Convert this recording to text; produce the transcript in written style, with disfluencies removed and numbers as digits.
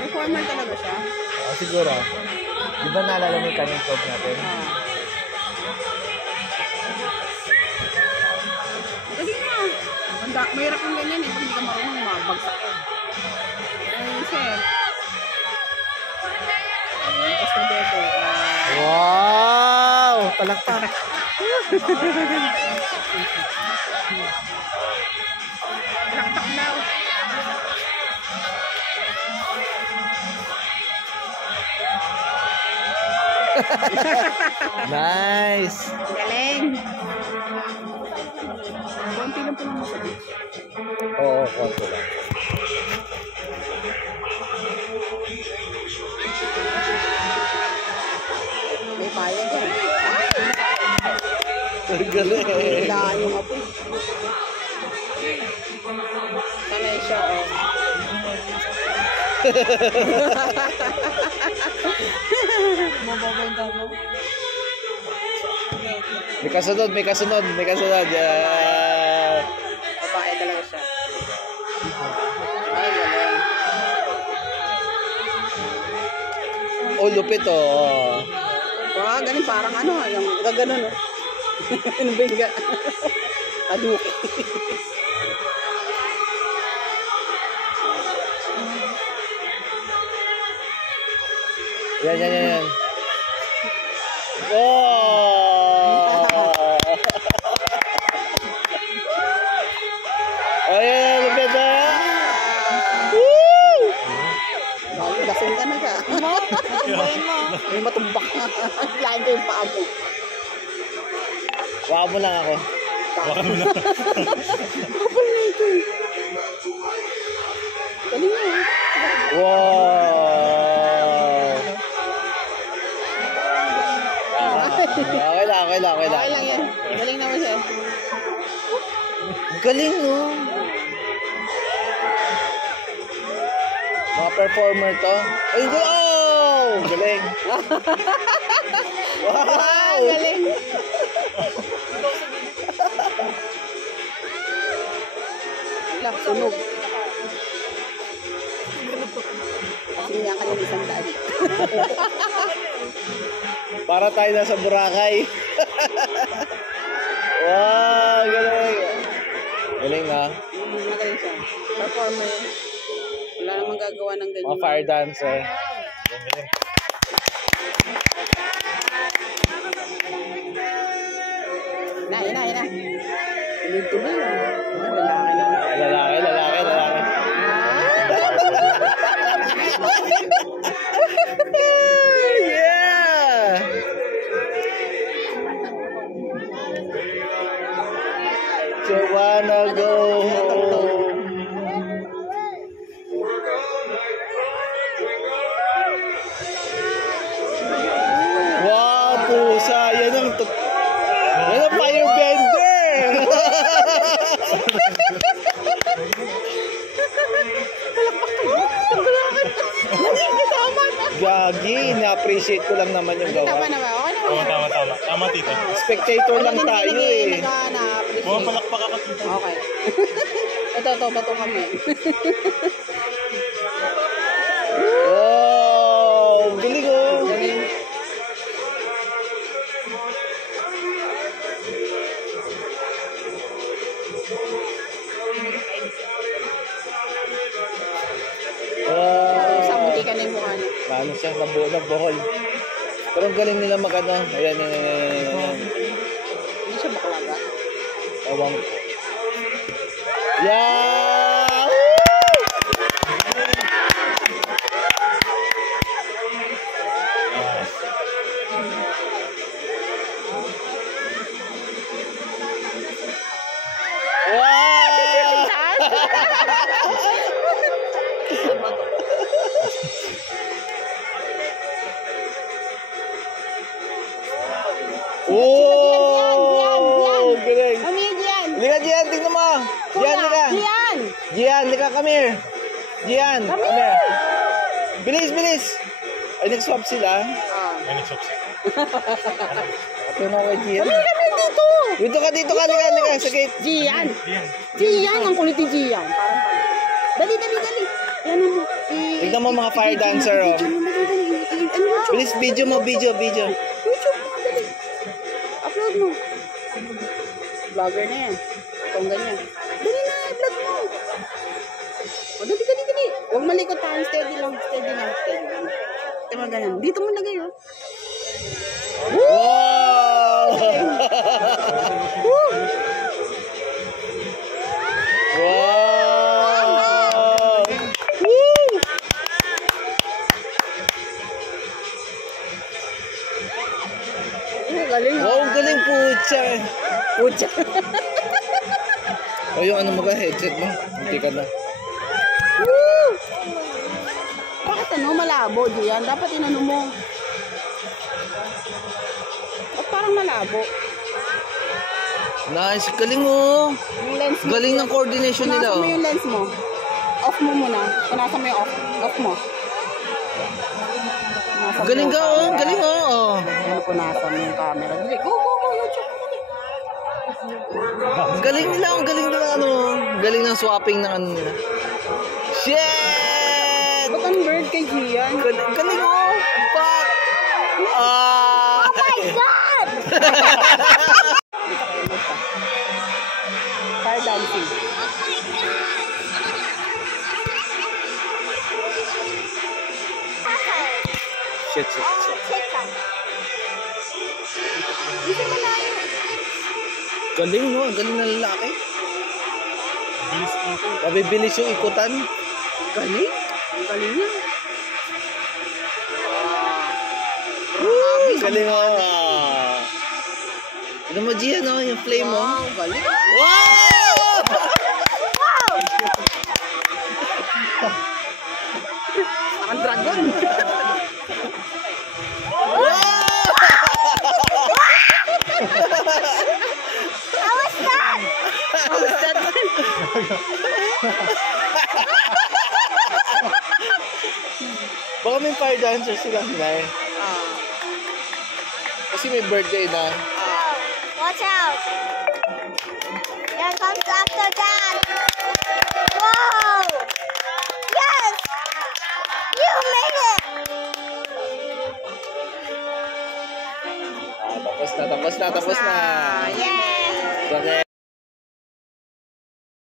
Performer talaga siya. Siguro. Di ba naalala mo yung kaning talk natin? Galing na. Mahirap yung ganyan eh. Pag hindi ka marunong, mabagsak yun. Ayun siya eh. Tapos na dito. Wow! Palakpak. Palakpak daw. Nice! Galing! Konti lang po naman sa beach. Oo, konti lang. May payag yan. Galing! Kailangan yung apo. Sanay siya, oh. Mababenta mo. May kasunod, may kasunod, may kasunod. Babae talaga siya. Ay, galing. Oh, lupit oh. Wow, galing. Parang ano, yung gaganon, oh. Ano ba yung aduki. Yan, yan, yan, yan. Oh! Ayan, lupit ah! Woo! Lasing ka na siya. May matumbak. Lain ko yung paa mo. Waka mo lang ako. Waka mo lang. Kapal na ito eh. Galing na eh. Wow! Okay lang, okay lang, okay lang. Okay lang yan. Galing naman siya. Galing, no? Mga performer to. Ay, oh! Galing. Wow! Galing. Wala, sunog. Siniyan ka ng isang daan. Para tayo nasa Boracay. Wow, galing. Galing na. Magaling siya. Performer. Wala namang gagawa ng ganyan. Mga fire dancer. Ina. Tuloy-tuloy. Lalaki lang. Lalaki. Yeah! So wanna go home. Wow, pusa. Yan ang firebender. Gagi, na-appreciate ko lang naman yung gawa. Tama na ba? Okay naman. Oo, tama. Tama, tito. Spectator lang tayo eh. Mga palakpak ako, tito. Okay. Ito, bato kami. Wow! Galing oh! Wow! Sabuti ka na yung mukha niya. Paano siya? Nabuhol. Pero ang galing nila mag-ano. Ayan. Hindi siya baklaga. Awang. Yeah! Oh! Galing! Kami Gian! Lika, Gian! Tingnan mo! Gian, lika! Gian! Gian, lika, come here! Gian, come here! B! Bilis, bilis! Ay, nag-swap sila. Ay, nag-shops. Ito na kay Gian. Dali kami dito. Dito ka, halika, sa gate. Gian. Yan. Gian, ang kulit ni Gian. Parang pala. Dali. Yan mo. Tignan mo mga fire dancer, oh. Bilis, video mo. YouTube mo, dali. Upload mo. Vlogger na yan. Itong ganyan. Dali na, upload mo. O, dali. Huwag malikot tayo. Steady lang. Ito mo ganyan. Dito mo lagay, oh. Wow! Wow! Galing, Wow, ang galing putya. Pucha. O yung ano mo ka, headset mo. Hindi ka na. Bakit malabo, Gian? Dapat inano mo. Ba't parang malabo? Nice, galing oh. Yung lens mo. Galing ng coordination nila Punasan oh. mo yung lens mo. Off mo muna. Punasan mo yung off mo. Punasan Galing mo ka yung oh, camera. galing oh. Ayan, punasan mo yung camera. Dali, go, YouTube. Ang galing nila, ano. Galing ng swapping ng ano nila. Shit! Ba't ang bird kay Gian? Galing oh. Fuck! Ah! Oh my God! Fire dancing. Shit. Galing no, ang galing ng lalaki. Bilis ko ito. Mabibilis yung ikutan. Galing? Ang galing niya. Galing oh. Ano mo Gian no, yung flame mo. Wow, galing. Wow! Ang dragon. Baka may fire dancer sila Nay. Kasi may birthday na. Watch out! Here comes after that! Wow! Yes! You made it! Tapos na.